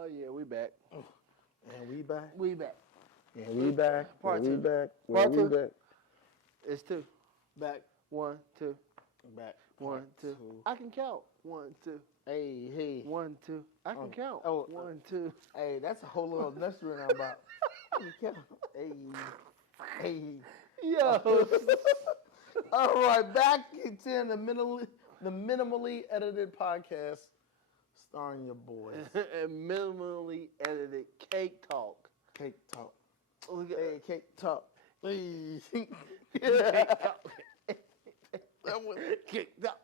Oh yeah, we back. And we back. We back. And we back. Part and two. we back. Part and two. we back. It's two. Back. 1, 2. Back. 1, 2. I can count. 1, 2. Hey. 1, 2. I can count. Oh. 1, 2. Hey, that's a whole little nursery rhyme about. Hey. Yo. All right, back into the minimally edited podcast, starring your boys. And minimally edited cake talk. Cake talk. Look at Hey, cake talk. Hey. cake talk. That was Cake talk.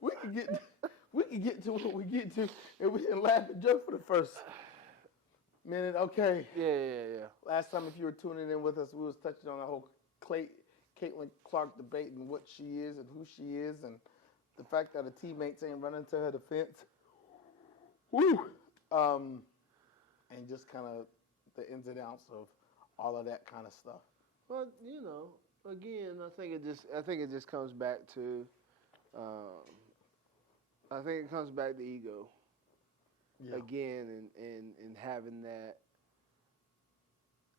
we can get to what we get to, and we can laugh and joke for the first minute. Okay. Yeah. Last time, if you were tuning in with us, we was touching on the whole Caitlin Clark debate and what she is and who she is, and the fact that her teammates ain't running to her defense. Woo! And just kind of the ins and outs of all of that kind of stuff. Well, again, I think it just comes back to, I think it comes back to ego. Yeah. Again, and having that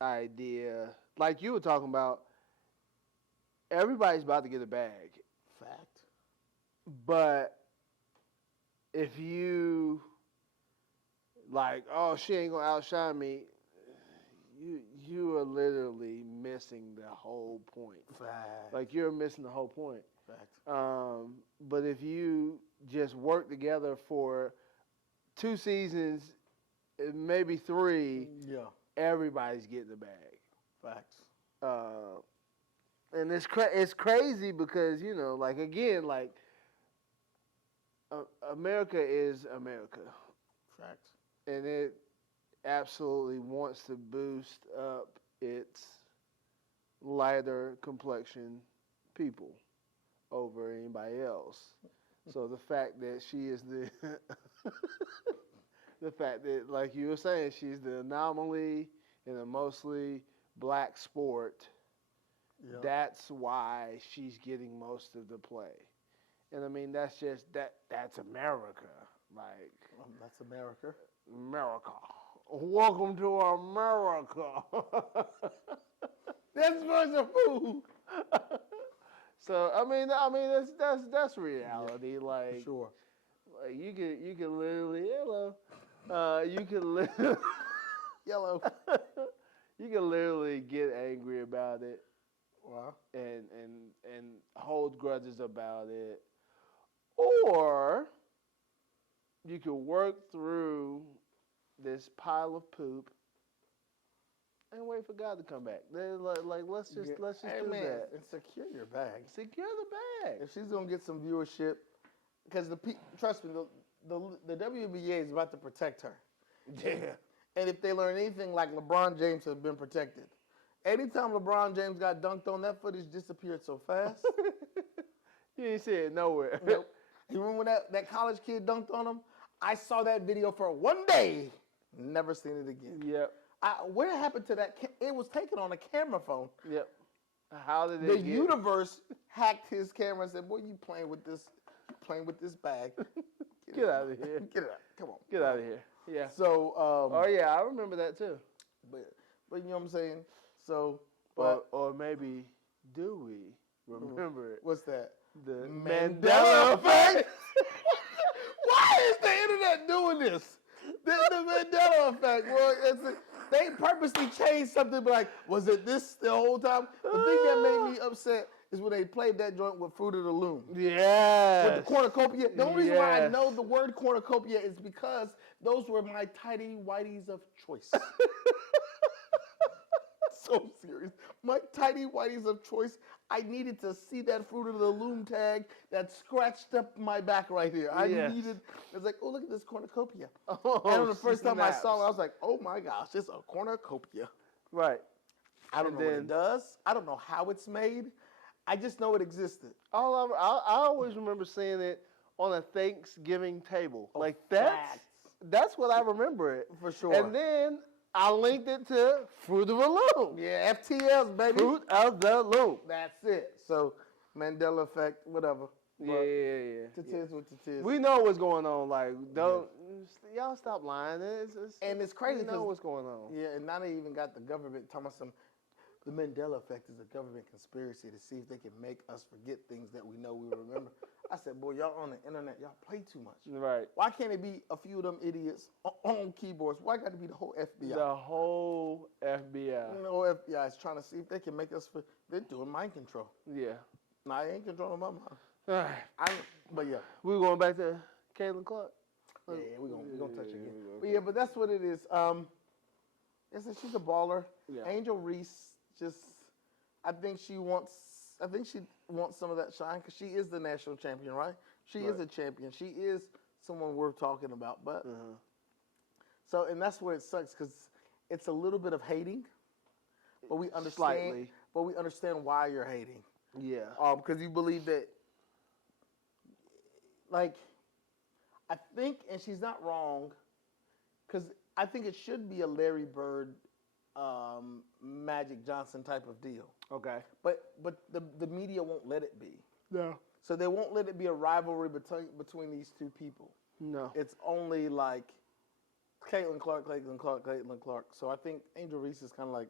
idea, like you were talking about, everybody's about to get a bag. Fact. But if you like, oh, she ain't gonna outshine me, you are literally missing the whole point. Fact. Like, you're missing the whole point. Fact. But if you just work together for 2 seasons, maybe 3, Yeah. everybody's getting the bag. Facts. And it's crazy because, America is America. Facts. And it absolutely wants to boost up its lighter complexion people over anybody else. So the fact that she is the fact that, like you were saying, she's the anomaly in a mostly black sport, Yeah. that's why she's getting most of the play. And I mean, that's just, that's America. Like, That's America. America. Welcome to America. That's bunch of food. So I mean that's reality. Yeah, like, sure. like you can literally you can Yellow. you can literally get angry about it Wow. and hold grudges about it, or you can work through this pile of poop and wait for God to come back. Let's just do that. And secure your bag. Secure the bag. If she's gonna get some viewership, because trust me, the WNBA is about to protect her. Yeah. And if they learn anything, like LeBron James has been protected. Anytime LeBron James got dunked on, that footage disappeared so fast. You ain't see it nowhere. Nope. You remember when that college kid dunked on him? I saw that video for 1 day. Never seen it again. Yep. What happened to that? It was taken on a camera phone. Yep. How did The universe hacked his camera and said, "Boy, you playing with this bag? Get out of here. Get it out. Come on. Get out of here." Yeah. So, Oh yeah, I remember that too. but you know what I'm saying? So, but Or maybe do we remember it? what's that? The Mandela effect. Why is the internet doing this? The Mandela effect. Well, they purposely changed something, but like, was it this the whole time? The thing that made me upset is when they played that joint with Fruit of the Loom. Yes. With the cornucopia. The only reason why I Yes. know the word cornucopia is because those were my tidy whities of choice. So serious. My tidy whities of choice. I needed to see that Fruit of the Loom tag that scratched up my back right here. It's like, oh, look at this cornucopia. Oh, and on the first time I snaps. saw it, I was like, oh my gosh, it's a cornucopia. Right. I don't And know what then- it does. I don't know how it's made. I just know it existed. I always remember seeing it on a Thanksgiving table. Oh, like facts. that's what I remember it. For sure. And then I linked it to Fruit of the Loom. Yeah, FTLs, baby. Fruit of the Loom. That's it. So, Mandela effect, whatever. Yeah. To tis with the tis. We know what's going on. Like, don't Y'all stop lying. And it's crazy You know 'cause- what's going on. Yeah, and now they even got the government talking about the Mandela effect is a government conspiracy to see if they can make us forget things that we know we remember. I said, boy, y'all on the internet, y'all play too much. Right. Why can't it be a few of them idiots on keyboards? Why got to be the whole FBI? The whole FBI. You know, FBI is trying to see if they can make us. They're doing mind control. Yeah. Nah, I ain't controlling my mind. All right. But yeah. We're going back to Caitlin Clark. Yeah, we're gonna touch again. Yeah, But yeah, but that's what it is. She's a baller. Yeah. Angel Reese I think she wants some of that shine because she is the national champion, right? She is a champion. She is someone worth talking about. But so, and that's where it sucks because it's a little bit of hating, but we understand. Slightly. But we understand why you're hating. Yeah. Because you believe that, like, I think, and she's not wrong, because I think it should be a Larry Bird, Magic Johnson type of deal. Okay. But the media won't let it be. No. So they won't let it be a rivalry between these two people. No. It's only like Caitlin Clark. So I think Angel Reese is kind of like,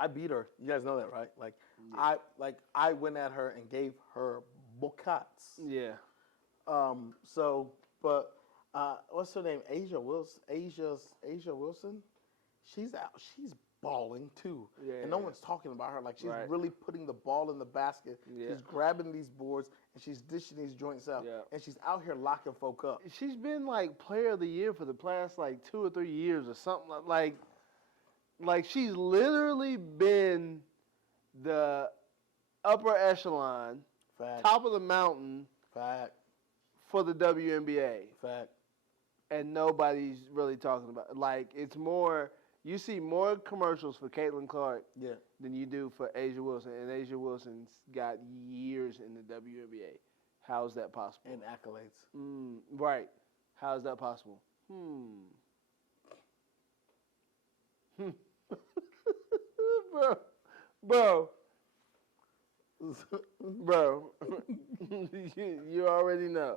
I beat her. You guys know that, right? I went at her and gave her bocats. Yeah. What's her name? Asia Wilson. Asia Wilson. She's out. She's balling too. Yeah, and no one's talking about her. Like she's Right. really putting the ball in the basket. Yeah. She's grabbing these boards and she's dishing these joints out. Yeah. And she's out here locking folk up. She's been like player of the year for the past like 2 or 3 years or something like she's literally been the upper echelon, Fact. top of the mountain Fact. for the WNBA. Fact. And nobody's really talking about it. Like it's more you see more commercials for Caitlin Clark Yeah. than you do for Asia Wilson, and Asia Wilson's got years in the WNBA. How's that possible? And accolades. Right. How's that possible? Bro. you already know.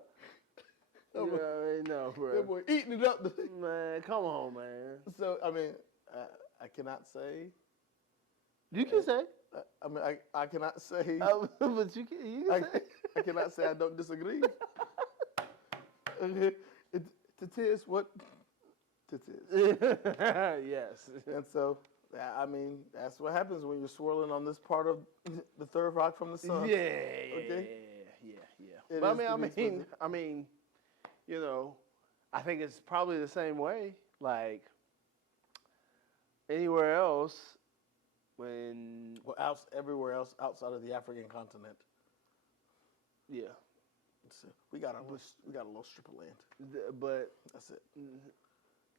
You already know, bro. That boy eating it up. Man, come on, man. So I mean, I cannot say. You can say. I cannot say. But you can say. I cannot say I don't disagree. It is what it is. Yes. And so, I mean, that's what happens when you're swirling on this part of the third rock from the sun. Yeah. Okay. Yeah. It But is I mean, you know, I think it's probably the same way. Like anywhere else, when everywhere else outside of the African continent, yeah, so we got a little strip of land. But That's it.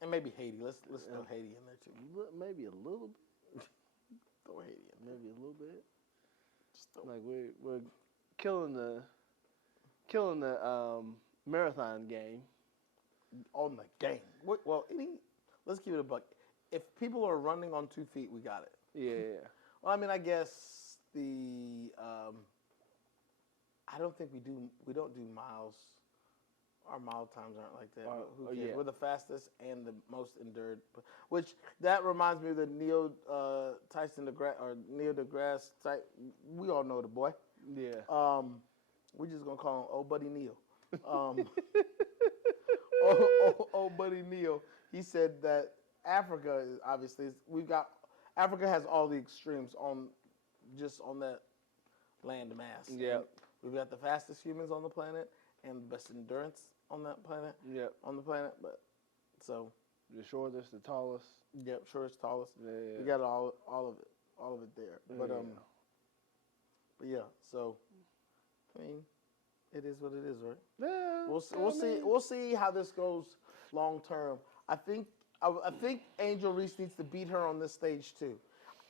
And maybe Haiti. Let's throw Haiti in there too. maybe a little bit. Throw Haiti in there. Maybe a little bit. Just throw Like we're killing the marathon game. on the game. Let's keep it a buck. If people are running on 2 feet, we got it. Yeah. Well, I mean, I guess I don't think we don't do miles. Our mile times aren't like that. But who cares? Yeah. We're the fastest and the most endured. Which that reminds me of the Neil deGrasse type. We all know the boy. Yeah. We're just gonna call him Old Buddy Neil. Old Buddy Neil. He said that Africa is obviously Africa has all the extremes on that land mass. Yeah. We've got the fastest humans on the planet and the best endurance on that planet. Yeah. On the planet, but so The shortest, the tallest. yep, sure it's tallest. Yeah. We got all of it there. But yeah. So I mean, it is what it is, right? Yeah. We'll see how this goes long term. I think Angel Reese needs to beat her on this stage too,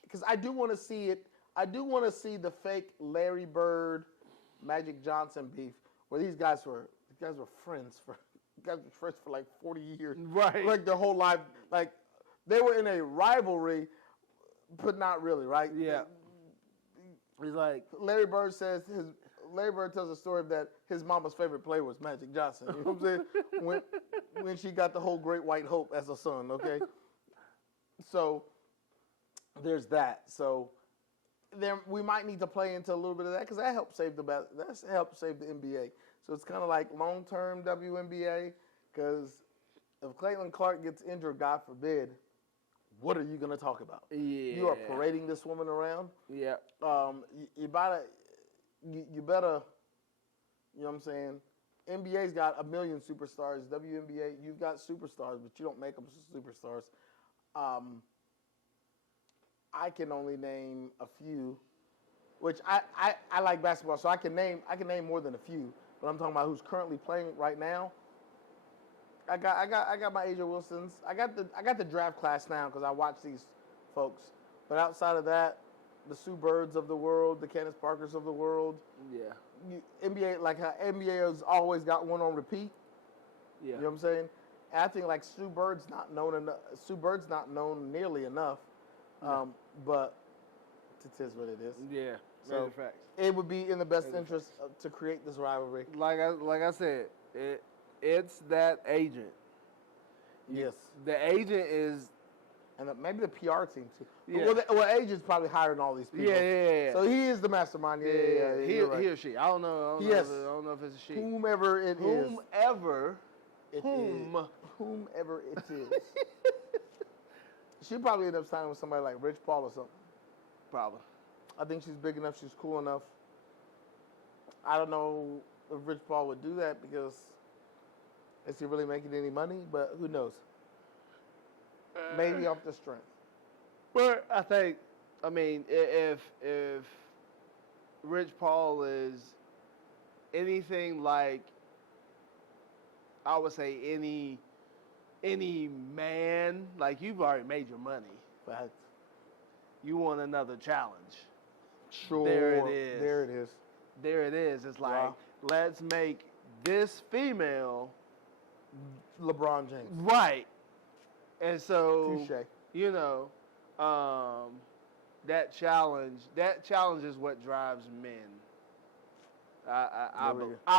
because I do want to see it. I do want to see the fake Larry Bird, Magic Johnson beef, where these guys were friends for like 40 years, Right. Like their whole life, like they were in a rivalry, but not really, right? Yeah. He's like, Larry Bird says Larry Bird tells a story that his mama's favorite player was Magic Johnson. You know what I'm saying? When she got the whole Great White Hope as a son, okay? So there's that. So then we might need to play into a little bit of that because that helped save the NBA. So it's kind of like long-term WNBA because if Caitlin Clark gets injured, God forbid, what are you going to talk about? Yeah. You are parading this woman around. Yeah. You better, you know what I'm saying? NBA's got a million superstars. WNBA, you've got superstars, but you don't make them superstars. I can only name a few, which I like basketball, so I can name more than a few. But I'm talking about who's currently playing right now. I got my Asia Wilsons. I got the draft class now because I watch these folks. But outside of that, the Sue Birds of the world, the Candace Parkers of the world. Yeah. NBA, like how NBA has always got one on repeat. Yeah. You know what I'm saying? And I think like Sue Bird's not known enough. Sue Bird's not known nearly enough. But it is what it is. Yeah. So facts. it would be in the best interest to create this rivalry. Like I said, it's that agent. Yes. The agent is. And maybe the PR team too. Yeah. Well, agent's probably hiring all these people. Yeah. So he is the mastermind. Yeah. He or she. I don't know. I don't know if it's a she. Whomever it is. Whomever it is. She'll probably end up signing with somebody like Rich Paul or something. Probably. I think she's big enough. She's cool enough. I don't know if Rich Paul would do that because is he really making any money? But who knows? Maybe off the strength. But I mean, if Rich Paul is anything like, I would say any man, like you've already made your money. But You want another challenge. sure, There it is. There it is. It's like, let's make this female LeBron James. right. And so, Touche. you know, that challenge is what drives men. I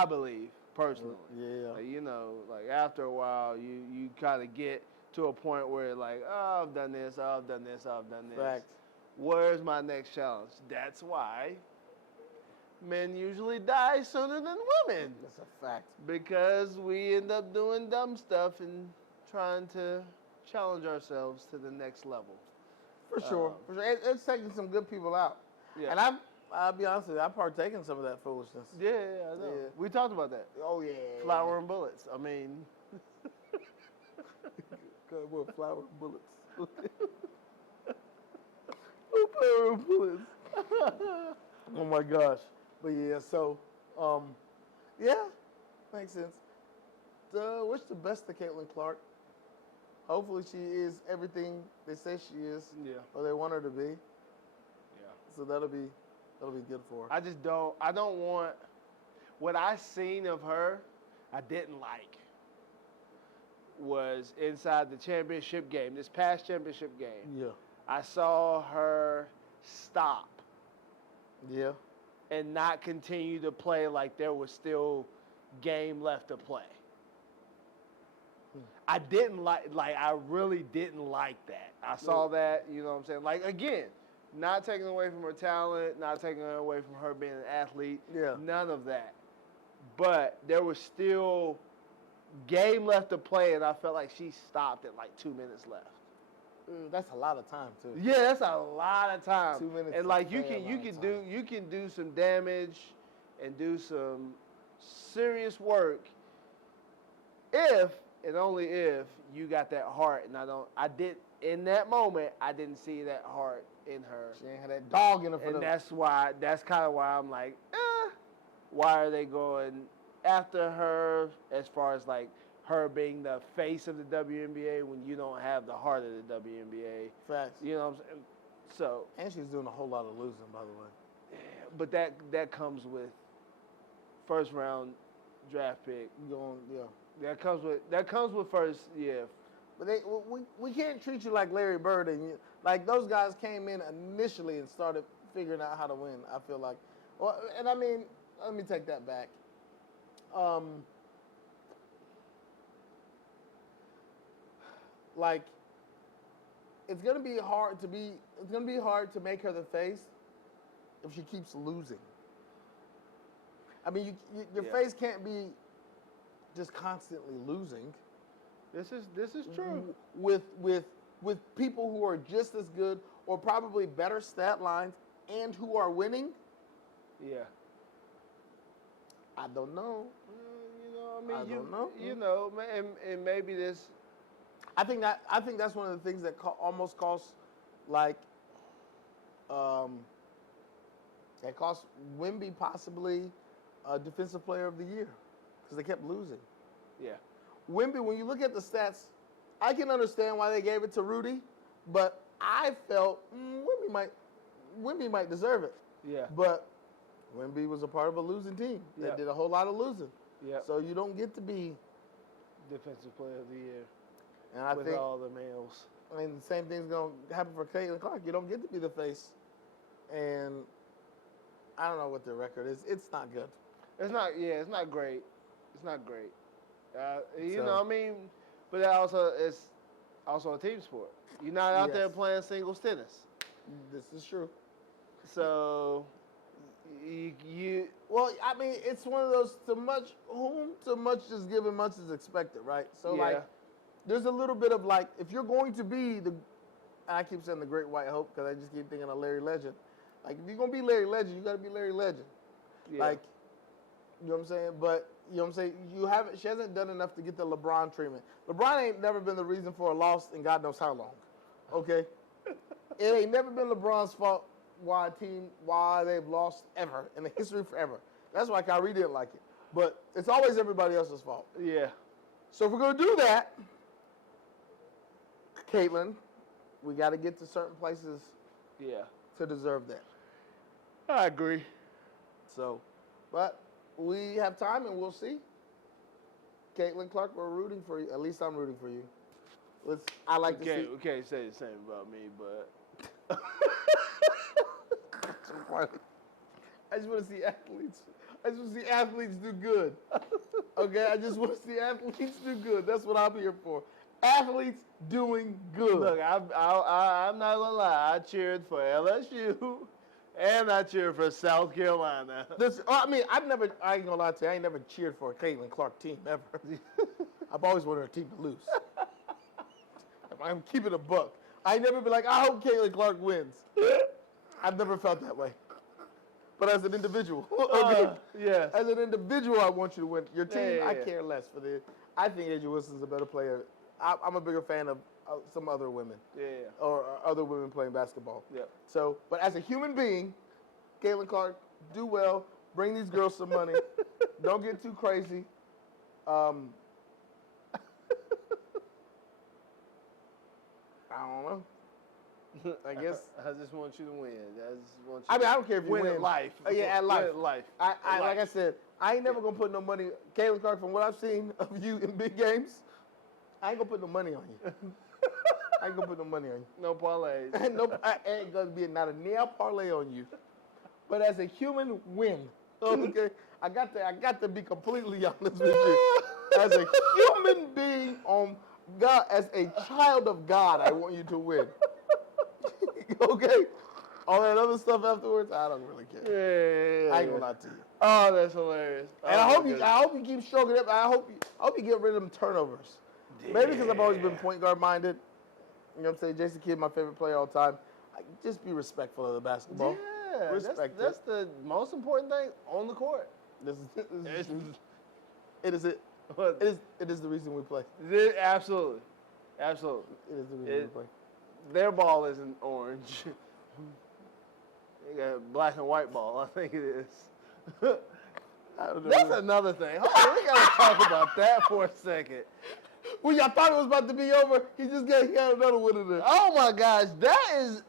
believe personally. Yeah. Like, you know, like after a while, you kind of get to a point where like, oh, I've done this, I've done this. Fact. Where's my next challenge? That's why men usually die sooner than women. That's a fact. Because we end up doing dumb stuff and trying to challenge ourselves to the next level. For sure. It's taking some good people out. Yeah. And I'll be honest with you, I partake in some of that foolishness. Yeah, I know. Yeah. We talked about that. Oh, yeah. Flower and bullets. I mean, Well, flower and bullets. flower and bullets. Oh, my gosh. But, yeah, so, yeah, makes sense. Wish the best to Caitlin Clark. Hopefully she is everything they say she is. Yeah. Or they want her to be. Yeah. So that'll be good for her. I don't want, what I seen of her, I didn't like, was inside the championship game, this past championship game. Yeah. I saw her stop Yeah. and not continue to play like there was still game left to play. I didn't I really didn't like that. I saw that, you know what I'm saying? Like, again, not taking away from her talent, not taking away from her being an athlete. Yeah. None of that. But there was still game left to play, and I felt like she stopped at like 2 minutes left. That's a lot of time, too. Yeah, that's a lot of time. 2 minutes and is like a lot of you can do some damage and do some serious work if and only if you got that heart. And in that moment I didn't see that heart in her. She ain't had that dog in her. And that's kind of why I'm like, why are they going after her as far as like her being the face of the WNBA when you don't have the heart of the WNBA? Facts. You know what I'm saying? So, and she's doing a whole lot of losing, by the way. yeah, but that comes with first round draft pick. That comes with first, yeah. But we can't treat you like Larry Bird and like those guys came in initially and started figuring out how to win. I feel like, well, and I mean, let me take that back. Like, it's gonna be hard to make her the face if she keeps losing. I mean, your face can't be just constantly losing. This is true. With people who are just as good or probably better stat lines and who are winning. Yeah. I don't know. I don't know. And maybe this. I think that's one of the things that almost cost, like, that cost Wemby possibly a Defensive Player of the Year because they kept losing. Yeah. Wemby, when you look at the stats, I can understand why they gave it to Rudy, but I felt Wemby might deserve it. Yeah. But Wemby was a part of a losing team that did a whole lot of losing. Yeah. So you don't get to be Defensive Player of the Year. And I with think all the males. I mean, the same thing's going to happen for Caitlin Clark. You don't get to be the face. And I don't know what their record is. It's not good. It's not great. It's not great. You know what I mean? But it's also a team sport. You're not out there playing singles tennis. This is true. So, well, I mean, it's one of those too much is given, much is expected, right? So, like, there's a little bit of, like, if you're going to be I keep saying the Great White Hope because I just keep thinking of Larry Legend. Like, if you're going to be Larry Legend, you got to be Larry Legend. Yeah. Like, you know what I'm saying? But, you know what I'm saying? She hasn't done enough to get the LeBron treatment. LeBron ain't never been the reason for a loss in God knows how long. Okay? It ain't never been LeBron's fault why they've lost ever in the history forever. That's why Kyrie didn't like it. But it's always everybody else's fault. Yeah. So if we're going to do that, Caitlin, we got to get to certain places to deserve that. I agree. So, but we have time and we'll see. Caitlin Clark, we're rooting for you. At least I'm rooting for you. I like to see. We can't say the same about me, but. I just want to see athletes. I just want to see athletes do good. Okay, I just want to see athletes do good. That's what I'm here for. Athletes doing good. Look, I'm not gonna lie. I cheered for LSU, and I cheered for South Carolina. I ain't gonna lie to you. I ain't never cheered for a Caitlin Clark team ever. I've always wanted her team to lose. I'm keeping a buck. I ain't never been like, I hope Caitlin Clark wins. I've never felt that way. But as an individual, as an individual, I want you to win. Your team, I care less for this. I think A'ja Wilson's a better player. I'm a bigger fan of some other women. Or other women playing basketball. Yeah. So, but as a human being, Caitlin Clark, do well. Bring these girls some money. Don't get too crazy. I don't know. I guess I just want you to win. I don't care if you win at life. At life. Win at life. Like I said, I ain't never gonna put no money. Caitlin Clark, from what I've seen of you in big games, I ain't gonna put no money on you. I ain't gonna put no money on you. No parlays. I ain't gonna be not a nail parlay on you. But as a human, win. Okay, I got to be completely honest with you. As a human being, God, as a child of God, I want you to win. Okay? All that other stuff afterwards, I don't really care. I ain't gonna lie to you. Oh, that's hilarious. And I hope you keep stroking it. I hope you get rid of them turnovers. Maybe because I've always been point guard minded. You know what I'm saying? Jason Kidd, my favorite player all time. Just be respectful of the basketball. Yeah, that's the most important thing on the court. It is the reason we play. Absolutely. It is the reason we play. Their ball isn't orange. They got a black and white ball, I think it is. That's another thing. Hold on, we got to talk about that for a second. When y'all thought it was about to be over, he got another one in there. Oh, my gosh. That is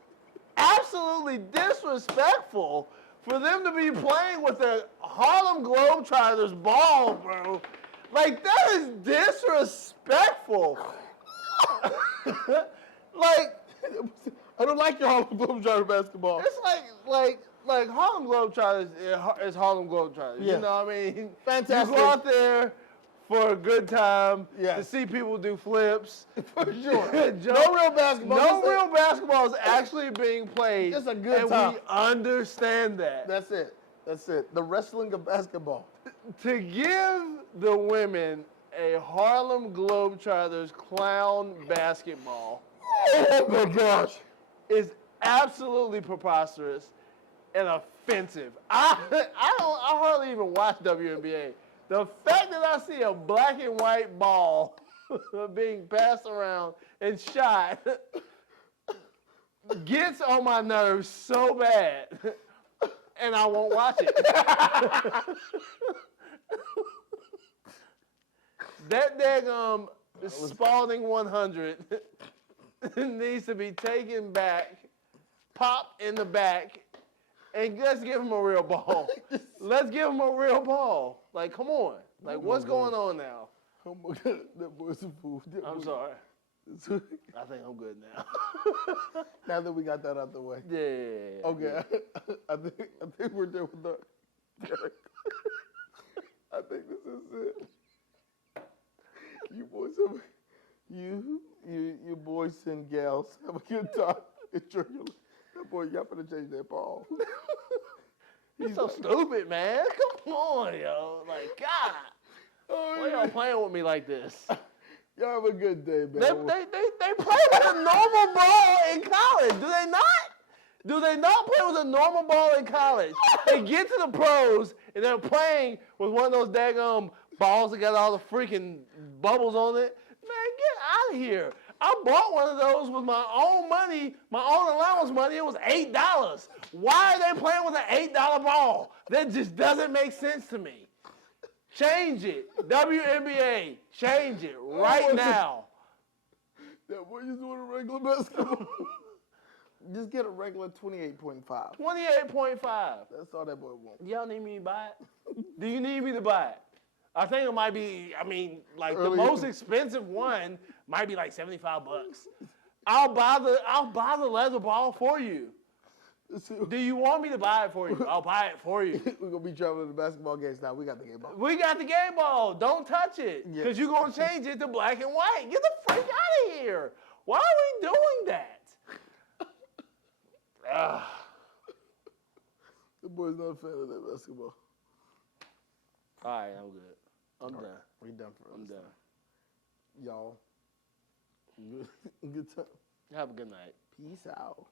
absolutely disrespectful for them to be playing with the Harlem Globetrotters ball, bro. Like, that is disrespectful. Like, I don't like your Harlem Globetrotter basketball. It's like like Harlem Globetrotters is Harlem Globetrotters. Yeah. You know what I mean? Fantastic. You go out there for a good time to Yes. see people do flips. For sure. Jump. No real basketball. No Just real basketball is actually being played. Just a good and time. we understand that. That's it. That's it. The wrestling of basketball. To give the women a Harlem Globetrotters clown basketball Oh my gosh. is absolutely preposterous and offensive. I hardly even watch WNBA. The fact that I see a black and white ball being passed around and shot gets on my nerves so bad, and I won't watch it. That daggum Spalding 100 needs to be taken back, popped in the back, and let's give him a real ball. Let's give him a real ball. Like, come on. Like, what's going on now? Oh my God. That boy's a fool. I'm sorry. I think I'm good now. Now that we got that out the way. Yeah. Okay. I think we're done with that. I think this is it. You boys have you boys and gals have a good time. Enjoy your that boy, y'all finna change that ball. He's so stupid, man. Come on, yo. Like, God. Why y'all playing with me like this? Y'all have a good day, man. They play with a normal ball in college, do they not? Do they not play with a normal ball in college? They get to the pros and they're playing with one of those daggum balls that got all the freaking bubbles on it. Man, get out of here. I bought one of those with my own money, my own allowance money. It was $8. Why are they playing with an $8 ball? That just doesn't make sense to me. Change it. WNBA, change it right now. That boy just want a regular basketball. Just get a regular 28.5. 28.5. That's all that boy wants. Y'all need me to buy it? Do you need me to buy it? I think it might be, like the Early. most expensive one might be like $75. I'll buy the leather ball for you. Do you want me to buy it for you? I'll buy it for you. We're going to be traveling to basketball games now. We got the game ball. We got the game ball. Don't touch it. Yeah. Because you're going to change it to black and white. Get the freak out of here. Why are we doing that? The boy's not a fan of that basketball. All right, I'm good. I'm done. We done for us. I'm done. Y'all. Good time. Have a good night. Peace out.